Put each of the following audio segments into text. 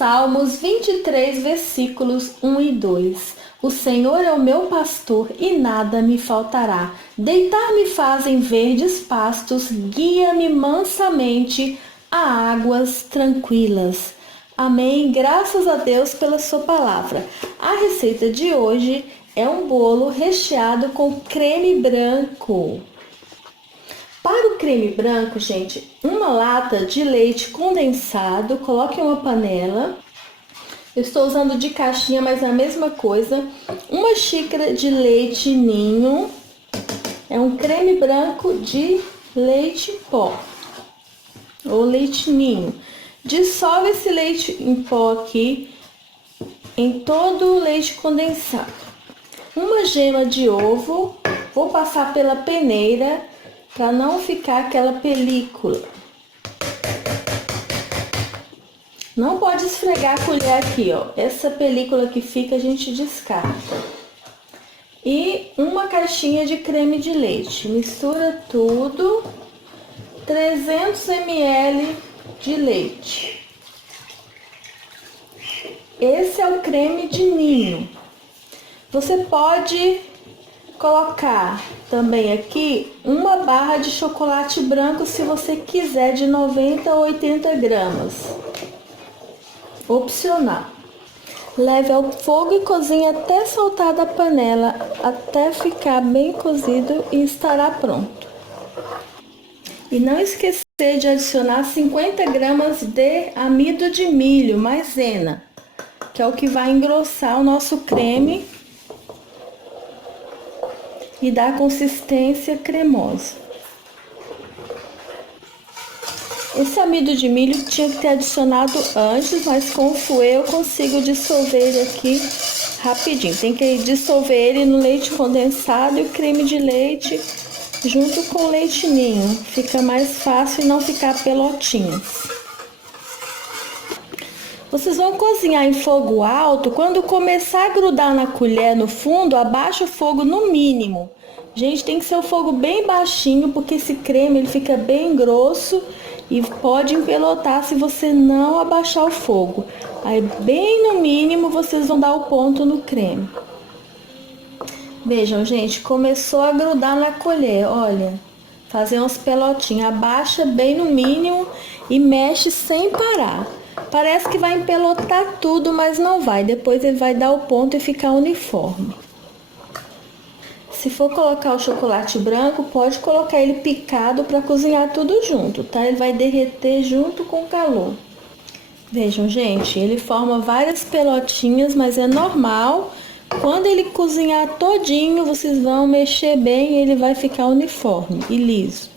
Salmos 23, versículos 1 e 2. O Senhor é o meu pastor e nada me faltará. Deitar-me faz em verdes pastos, guia-me mansamente a águas tranquilas. Amém. Graças a Deus pela sua palavra. A receita de hoje é um bolo recheado com creme branco. Para o creme branco, gente, uma lata de leite condensado, coloque em uma panela. Eu estou usando de caixinha, mas é a mesma coisa. Uma xícara de leite ninho. É um creme branco de leite pó ou leite ninho. Dissolve esse leite em pó aqui em todo o leite condensado. Uma gema de ovo. Vou passar pela peneira para não ficar aquela película. Não pode esfregar a colher aqui, ó. Essa película que fica a gente descarta. E uma caixinha de creme de leite. Mistura tudo. 300 ml de leite. Esse é o creme de ninho. Você pode colocar também aqui uma barra de chocolate branco, se você quiser, de 90 a 80 gramas. Opcional. Leve ao fogo e cozinhe até soltar da panela, até ficar bem cozido e estará pronto. E não esquecer de adicionar 50 gramas de amido de milho, maisena, que é o que vai engrossar o nosso creme e dar consistência cremosa. Esse amido de milho tinha que ter adicionado antes, mas com o fouet eu consigo dissolver ele aqui rapidinho. Tem que dissolver ele no leite condensado e o creme de leite junto com o leite ninho. Fica mais fácil e não ficar pelotinhas. Vocês vão cozinhar em fogo alto. Quando começar a grudar na colher no fundo, abaixa o fogo no mínimo. Gente, tem que ser o fogo bem baixinho, porque esse creme ele fica bem grosso e pode empelotar se você não abaixar o fogo. Aí, bem no mínimo, vocês vão dar o ponto no creme. Vejam, gente, começou a grudar na colher, olha. Fazer umas pelotinhas. Abaixa bem no mínimo e mexe sem parar. Parece que vai empelotar tudo, mas não vai. Depois ele vai dar o ponto e ficar uniforme. Se for colocar o chocolate branco, pode colocar ele picado para cozinhar tudo junto, tá? Ele vai derreter junto com o calor. Vejam, gente, ele forma várias pelotinhas, mas é normal. Quando ele cozinhar todinho, vocês vão mexer bem e ele vai ficar uniforme e liso.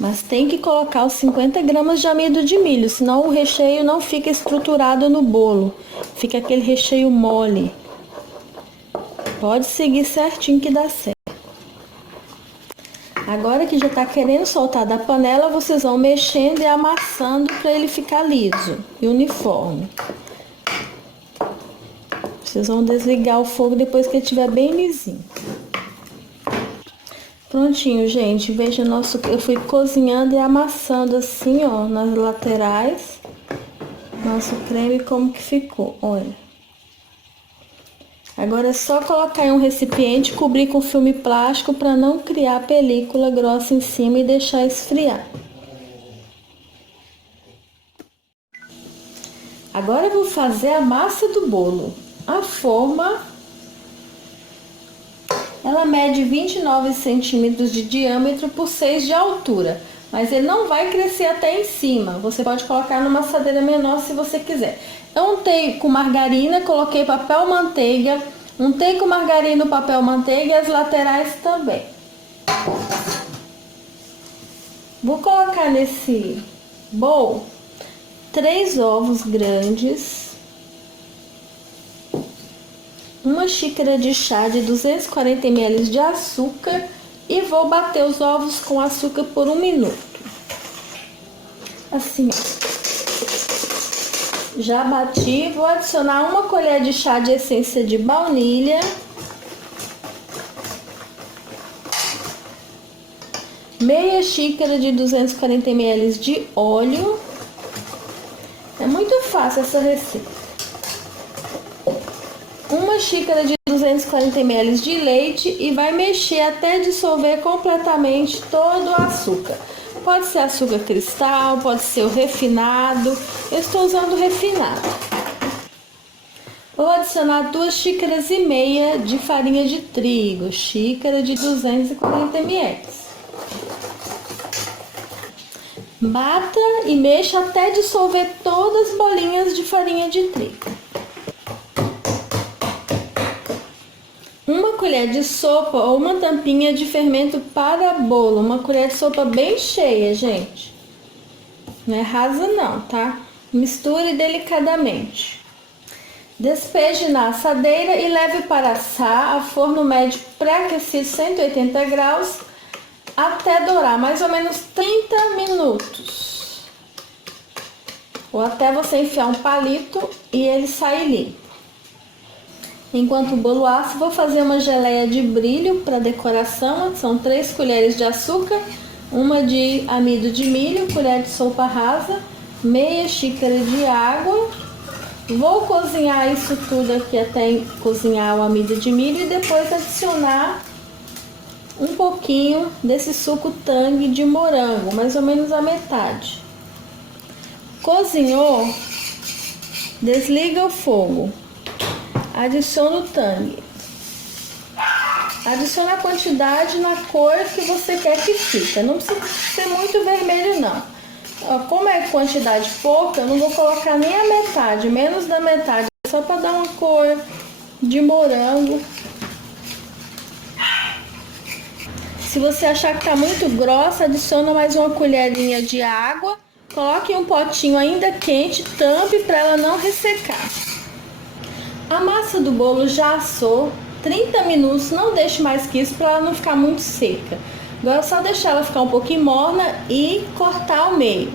Mas tem que colocar os 50 gramas de amido de milho, senão o recheio não fica estruturado no bolo. Fica aquele recheio mole. Pode seguir certinho que dá certo. Agora que já tá querendo soltar da panela, vocês vão mexendo e amassando para ele ficar liso e uniforme. Vocês vão desligar o fogo depois que ele estiver bem lisinho. Prontinho, gente. Veja, eu fui cozinhando e amassando assim, ó, nas laterais. Nosso creme como que ficou, olha. Agora é só colocar em um recipiente e cobrir com filme plástico para não criar película grossa em cima e deixar esfriar. Agora eu vou fazer a massa do bolo. A forma, ela mede 29 centímetros de diâmetro por 6 de altura, mas ele não vai crescer até em cima. Você pode colocar numa assadeira menor se você quiser. Eu untei com margarina, coloquei papel manteiga, untei com margarina o papel manteiga e as laterais também. Vou colocar nesse bowl 3 ovos grandes, uma xícara de chá de 240 ml de açúcar e vou bater os ovos com açúcar por 1 minuto. Assim, ó. Já bati, vou adicionar uma colher de chá de essência de baunilha, meia xícara de 240 ml de óleo fácil essa receita. Uma xícara de 240 ml de leite e vai mexer até dissolver completamente todo o açúcar. Pode ser açúcar cristal, pode ser o refinado. Eu estou usando o refinado. Vou adicionar 2,5 xícaras de farinha de trigo, xícara de 240 ml. Bata e mexa até dissolver todas as bolinhas de farinha de trigo. Uma colher de sopa ou uma tampinha de fermento para bolo. Uma colher de sopa bem cheia, gente. Não é rasa não, tá? Misture delicadamente. Despeje na assadeira e leve para assar a forno médio pré-aquecido 180 graus até dourar mais ou menos 30 minutos. Ou até você enfiar um palito e ele sair limpo. Enquanto o bolo assa, vou fazer uma geleia de brilho para decoração. São 3 colheres de açúcar, uma de amido de milho, colher de sopa rasa, meia xícara de água. Vou cozinhar isso tudo aqui até cozinhar o amido de milho e depois adicionar um pouquinho desse suco Tang de morango, mais ou menos a metade. Cozinhou, desliga o fogo. Adiciona o Tang. Adiciona a quantidade na cor que você quer que fique. Não precisa ser muito vermelho não. Como é quantidade pouca, eu não vou colocar nem a metade, menos da metade, só para dar uma cor de morango. Se você achar que tá muito grossa, adiciona mais uma colherinha de água. Coloque em um potinho ainda quente, tampe para ela não ressecar. A massa do bolo já assou 30 minutos, não deixe mais que isso para ela não ficar muito seca. Agora é só deixar ela ficar um pouquinho morna e cortar ao meio.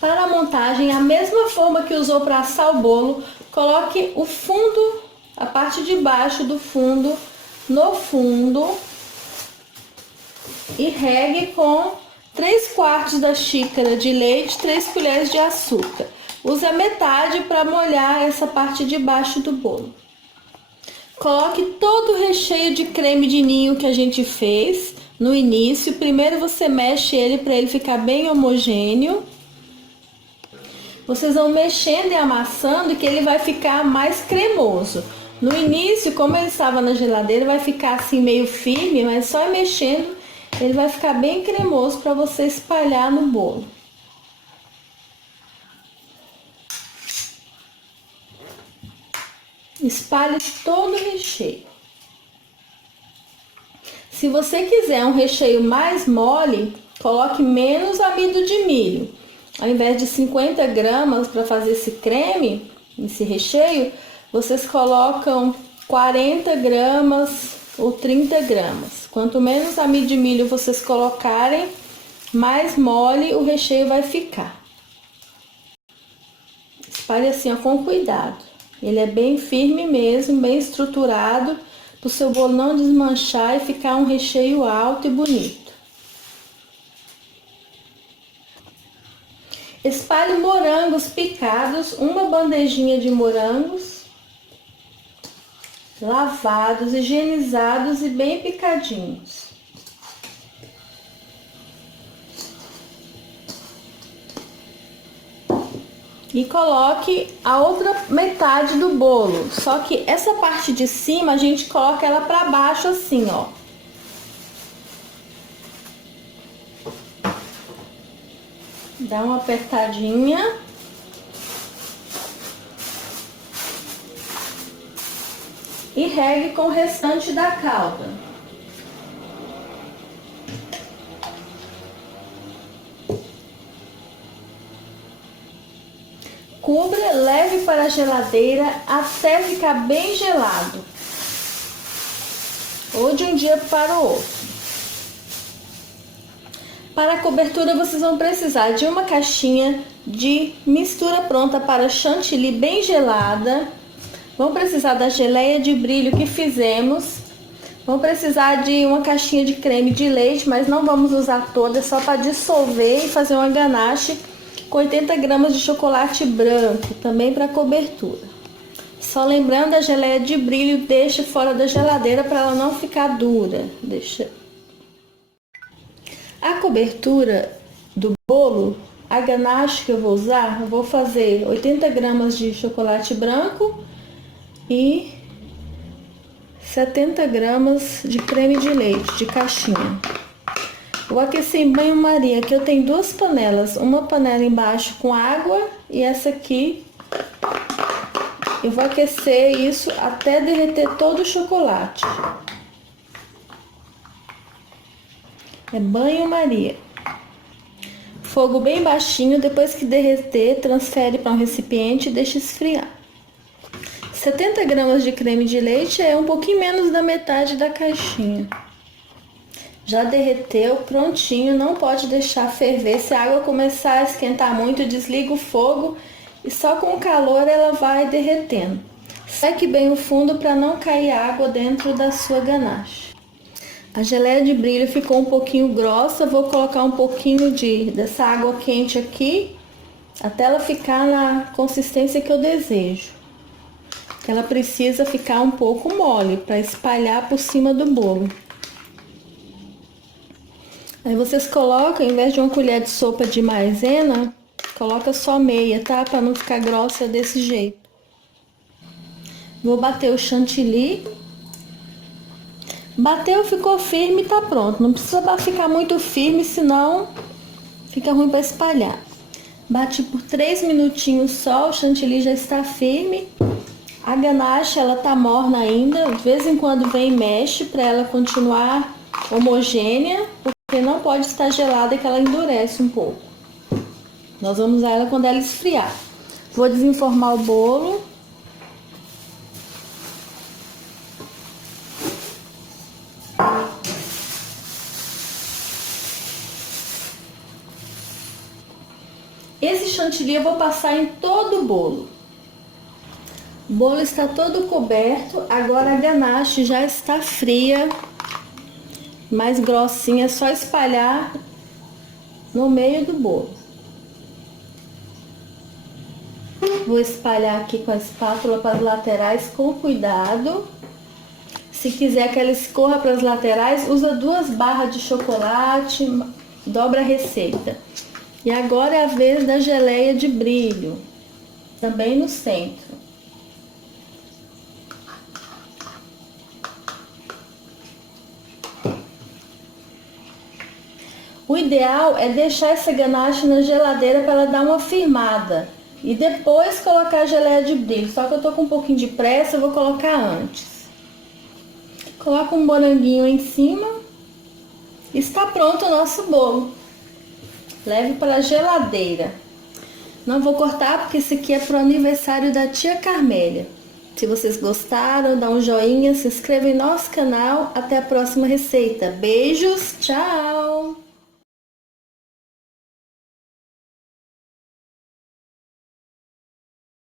Para a montagem, a mesma forma que usou para assar o bolo, coloque o fundo, a parte de baixo do fundo, no fundo e regue com 3/4 da xícara de leite, 3 colheres de açúcar. Use a metade para molhar essa parte de baixo do bolo. Coloque todo o recheio de creme de ninho que a gente fez no início. Primeiro você mexe ele para ele ficar bem homogêneo. Vocês vão mexendo e amassando que ele vai ficar mais cremoso. No início, como ele estava na geladeira, vai ficar assim meio firme, mas só mexendo ele vai ficar bem cremoso para você espalhar no bolo. Espalhe todo o recheio. Se você quiser um recheio mais mole, coloque menos amido de milho. Ao invés de 50 gramas para fazer esse creme, esse recheio, vocês colocam 40 gramas ou 30 gramas. Quanto menos amido de milho vocês colocarem, mais mole o recheio vai ficar. Espalhe assim, ó, com cuidado. Ele é bem firme mesmo, bem estruturado, para o seu bolo não desmanchar e ficar um recheio alto e bonito. Espalhe morangos picados, uma bandejinha de morangos, lavados, higienizados e bem picadinhos. E coloque a outra metade do bolo, só que essa parte de cima a gente coloca ela para baixo assim, ó. Dá uma apertadinha. E regue com o restante da calda. Cubra, leve para a geladeira até ficar bem gelado. Ou de um dia para o outro. Para a cobertura, vocês vão precisar de uma caixinha de mistura pronta para chantilly bem gelada. Vão precisar da geleia de brilho que fizemos. Vão precisar de uma caixinha de creme de leite, mas não vamos usar toda, é só para dissolver e fazer uma ganache. com 80 gramas de chocolate branco, também para cobertura. Só lembrando, a geleia de brilho deixe fora da geladeira para ela não ficar dura. A cobertura do bolo, a ganache que eu vou usar, eu vou fazer 80 gramas de chocolate branco e 70 gramas de creme de leite de caixinha. Vou aquecer em banho-maria, aqui eu tenho duas panelas, uma panela embaixo com água e essa aqui eu vou aquecer isso até derreter todo o chocolate. É banho-maria. Fogo bem baixinho, depois que derreter, transfere para um recipiente e deixa esfriar. 70 gramas de creme de leite é um pouquinho menos da metade da caixinha. Já derreteu, prontinho, não pode deixar ferver. Se a água começar a esquentar muito, desliga o fogo e só com o calor ela vai derretendo. Seque bem o fundo para não cair água dentro da sua ganache. A geleia de brilho ficou um pouquinho grossa, vou colocar um pouquinho dessa água quente aqui, até ela ficar na consistência que eu desejo. Ela precisa ficar um pouco mole para espalhar por cima do bolo. Aí vocês colocam, em vez de uma colher de sopa de maisena, coloca só meia, tá? Para não ficar grossa desse jeito. Vou bater o chantilly. Bateu, ficou firme e tá pronto. Não precisa ficar muito firme, senão fica ruim para espalhar. Bati por 3 minutinhos só, o chantilly já está firme. A ganache, ela tá morna ainda, de vez em quando vem e mexe para ela continuar homogênea, porque não pode estar gelada que ela endurece um pouco. Nós vamos usar ela quando ela esfriar. Vou desenformar o bolo. Esse chantilly eu vou passar em todo o bolo. O bolo está todo coberto, agora a ganache já está fria, mais grossinha, é só espalhar no meio do bolo. Vou espalhar aqui com a espátula para as laterais com cuidado. Se quiser que ela escorra para as laterais, usa 2 barras de chocolate, dobra a receita. E agora é a vez da geleia de brilho, também no centro. O ideal é deixar essa ganache na geladeira para ela dar uma firmada e depois colocar a geleia de brilho. Só que eu tô com um pouquinho de pressa, eu vou colocar antes. Coloca um moranguinho em cima. Está pronto o nosso bolo. Leve para a geladeira. Não vou cortar porque esse aqui é pro aniversário da tia Carmélia. Se vocês gostaram, dá um joinha, se inscreva em nosso canal. Até a próxima receita. Beijos, tchau!